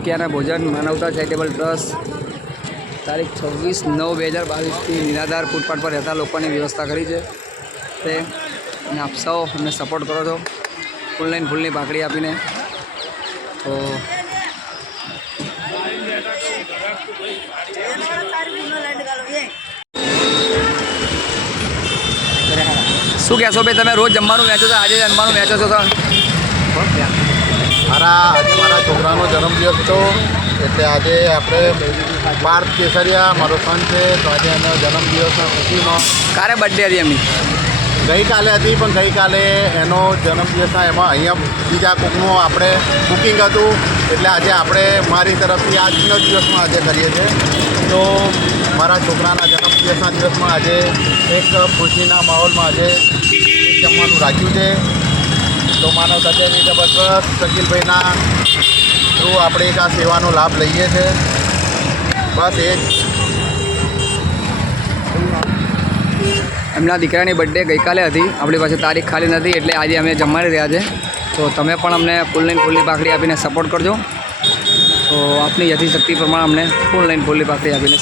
ભૂખ્યાના ભોજન માનવતા charitable trust તારીખ 26/9/2022 નિરાધાર ફૂટપાથ પર રહેતા લોકોની વ્યવસ્થા કરી છે તે અને આપ સૌ અમને સપોર્ટ કરો છો ઓનલાઈન ફૂલની પાકડી આપીને. તો શું કહેશો ભાઈ, તમે રોજ જમવાનું વેચો છો, આજે જમવાનું વેચો છો? તો મારા છોકરાનો જન્મદિવસ હતો એટલે આજે આપણે પાર્થ કેસરિયા મારો સન છે તો આજે એનો જન્મદિવસના ખુશીમાં ક્યારે બર્થડે હતી એમની? ગઈકાલે હતી, પણ ગઈકાલે એનો જન્મદિવસના એમાં અહીંયા બીજા કોકનું આપણે બુકિંગ હતું એટલે આજે આપણે મારી તરફથી આજનો દિવસમાં આજે કરીએ છીએ. તો મારા છોકરાના જન્મદિવસના દિવસમાં આજે એક ખુશીના માહોલમાં આજે જમવાનું રાખ્યું છે. તો માનવતા ચેરિટેબલ ટ્રસ્ટ શકીલભાઈના થ્રુ આપણે એક આ સેવાનો લાભ લઈએ છીએ. બસ એ જ. એમના દીકરાની બર્થડે ગઈકાલે હતી, આપણી પાસે તારીખ ખાલી નથી એટલે આજે અમે જમાડી રહ્યા છે. તો તમે પણ અમને ફૂલની પાકડી આપીને સપોર્ટ કરજો. તો આપની યથાશક્તિ પ્રમાણે અમને ફૂલની પાકડી આપીને